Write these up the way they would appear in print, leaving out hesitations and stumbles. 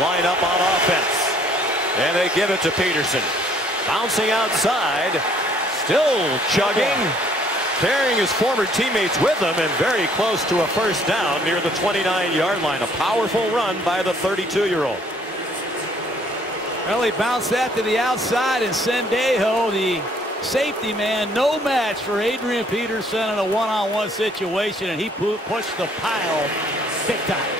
line up on offense. And they give it to Peterson. Bouncing outside. Still chugging. Carrying his former teammates with him and very close to a first down near the 29-yard line. A powerful run by the 32-year-old. Well, he bounced that to the outside, and Sendejo, the safety man, no match for Adrian Peterson in a one-on-one situation, and he pushed the pile big time.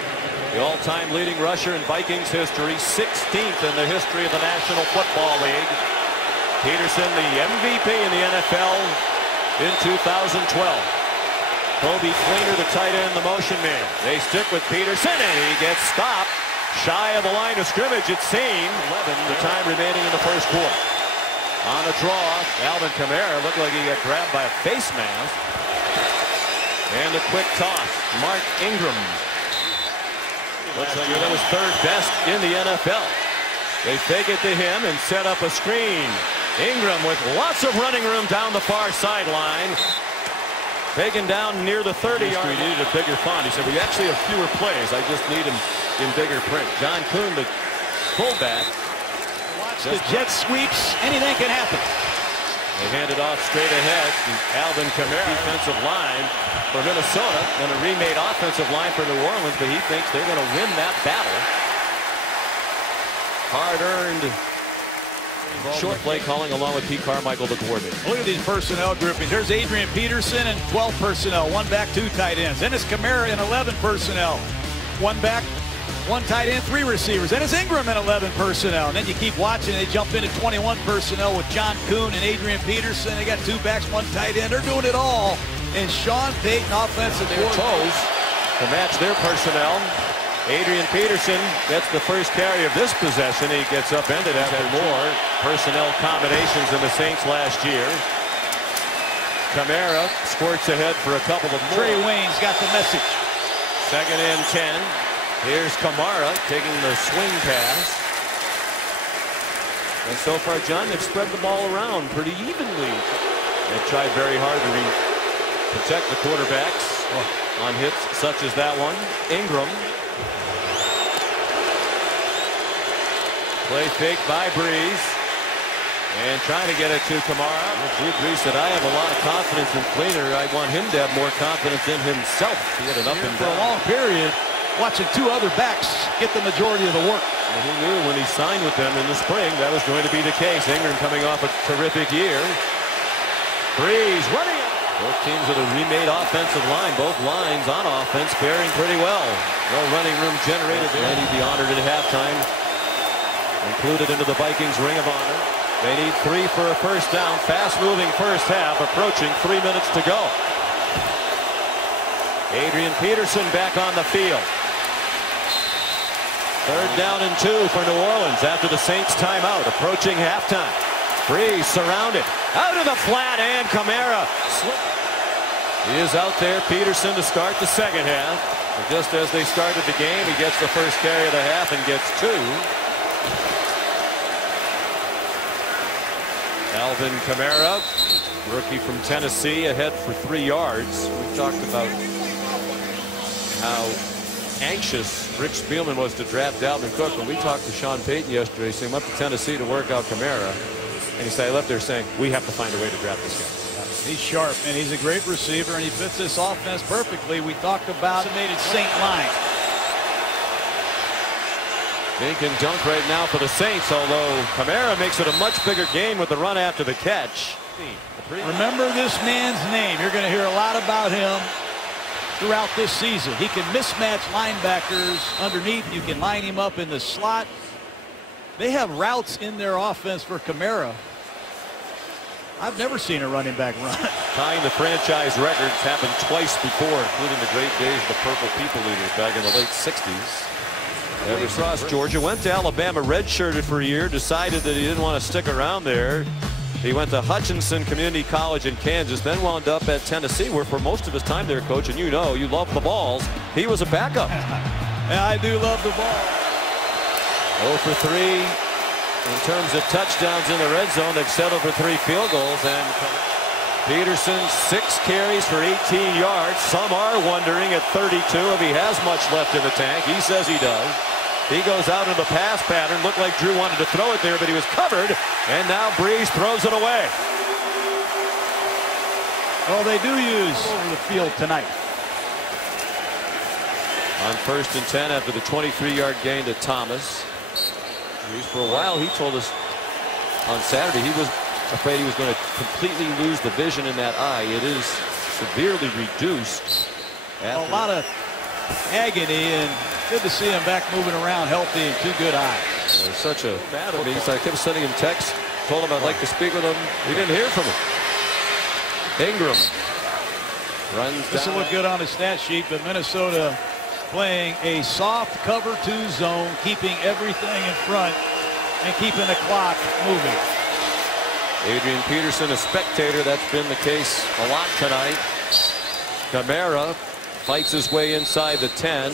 The all-time leading rusher in Vikings history, 16th in the history of the National Football League. Peterson, the MVP in the NFL in 2012. Kobe Fleener, the tight end, the motion man. They stick with Peterson, and he gets stopped shy of the line of scrimmage, it seemed. 11, the time remaining in the first quarter. On a draw, Alvin Kamara looked like he got grabbed by a face mask. And a quick toss, Mark Ingram. Looks like that was third best in the NFL. They fake it to him and set up a screen. Ingram with lots of running room down the far sideline. Taken down near the 30-yard line. He needed a bigger font. He said, we actually have fewer plays. I just need him in bigger print. John Kuhn, the fullback. Watch the jet sweeps. Anything can happen. They hand it off straight ahead to Alvin Kamara. Defensive line for Minnesota. And a remade offensive line for New Orleans, but he thinks they're going to win that battle. Hard-earned. Short play calling along with Pete Carmichael, the coordinator. Look at these personnel groupings. There's Adrian Peterson in 12 personnel. One back, two tight ends. Then it's Kamara in 11 personnel. One back, one tight end, three receivers. Then it's Ingram in 11 personnel. And then you keep watching. They jump into 21 personnel with John Kuhn and Adrian Peterson. They got two backs, one tight end. They're doing it all. And Sean Payton, offensive toes to match their personnel. Adrian Peterson gets the first carry of this possession. He gets upended after more personnel combinations than the Saints last year. Kamara squirts ahead for a couple of more. Trey Wayne's got the message. 2nd and 10. Here's Kamara taking the swing pass. And so far, John, they've spread the ball around pretty evenly. They've tried very hard to protect the quarterbacks on hits such as that one. Ingram. Play fake by Breeze. And trying to get it to Kamara. Breeze said, I have a lot of confidence in Fleener. I want him to have more confidence in himself. He had it up and down. For a long period, watching two other backs get the majority of the work. And he knew when he signed with them in the spring that was going to be the case. Ingram coming off a terrific year. Breeze running. Both teams with a remade offensive line. Both lines on offense faring pretty well. No running room generated there. And he'd be honored at halftime. Included into the Vikings Ring of Honor. They need 3 for a first down. Fast-moving first half, approaching 3 minutes to go. Adrian Peterson back on the field. 3rd down and 2 for New Orleans after the Saints timeout. Approaching halftime. Breeze surrounded. Out of the flat, and Kamara slipped. He is out there. Peterson to start the second half. And just as they started the game, he gets the first carry of the half and gets 2. Alvin Kamara, rookie from Tennessee, ahead for 3 yards. We talked about how anxious Rick Spielman was to draft Dalvin Cook. When we talked to Sean Payton yesterday, saying up to Tennessee to work out Kamara, and he said, I left there saying, we have to find a way to draft this guy. He's sharp, and he's a great receiver, and he fits this offense perfectly. We talked about Saint line. Dink and dunk right now for the Saints, although Kamara makes it a much bigger game with the run after the catch. Remember this man's name. You're going to hear a lot about him throughout this season. He can mismatch linebackers underneath. You can line him up in the slot. They have routes in their offense for Kamara. I've never seen a running back run. Tying the franchise records happened twice before, including the great days of the Purple People Eaters back in the late 60s. Ever across Georgia, went to Alabama, redshirted for a year, decided that he didn't want to stick around there. He went to Hutchinson Community College in Kansas, then wound up at Tennessee, where for most of his time there, Coach, and you know, you love the balls, he was a backup. Yeah, I do love the ball. 0 for 3 in terms of touchdowns in the red zone. They've settled for 3 field goals, and Peterson 6 carries for 18 yards. Some are wondering at 32 if he has much left in the tank. He says he does. He goes out in the pass pattern. Looked like Drew wanted to throw it there, but he was covered. And now Breeze throws it away. Well, they do use over the field tonight. On 1st and 10 after the 23-yard gain to Thomas. Breeze, for a while, he told us on Saturday he was afraid he was going to completely lose the vision in that eye. It is severely reduced. A lot of agony, and good to see him back moving around healthy and 2 good eyes. It was such a bad. I mean, I kept sending him texts, told him I'd like to speak with him. We didn't hear from him. Ingram runs This will down. look good on the stat sheet, but Minnesota playing a soft cover 2 zone, keeping everything in front and keeping the clock moving. Adrian Peterson, a spectator. That's been the case a lot tonight. Kamara fights his way inside the 10.